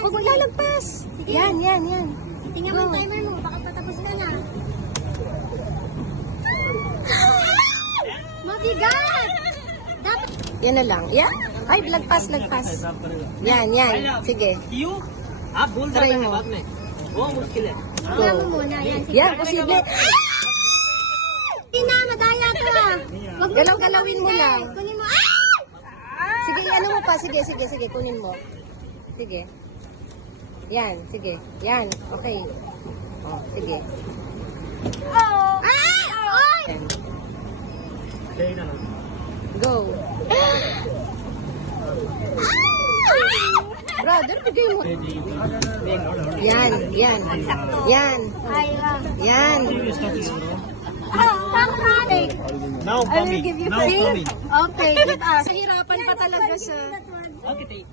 Huwag mo lalagpas. Sige. Yan. Tingnan mo yung timer mo. Baka patapos ka na. Mabigat! Dapat... Yan na lang. Yan. Ay, lagpas. Yan. Sige. क्यों आप बोल Try सकते हैं mo. बाद में वो मुश्किल है Tingnan mo muna. Yan, sige. Yan, posible. Hindi na, madaya ka. Wag mo Galaw-galawin mo kunin. lang. Kunin mo. Sige, ano mo pa? Sige. Kunin mo. Sige. Yan, sige. Yan. Okay. Oh, sige. Ay! Oy! Yan. Go. Brother, bigay mo. Yan. Ay, Yan. stop running. now I will give you now free. coming Okay, give us. Hirapan pa talaga siya. okay take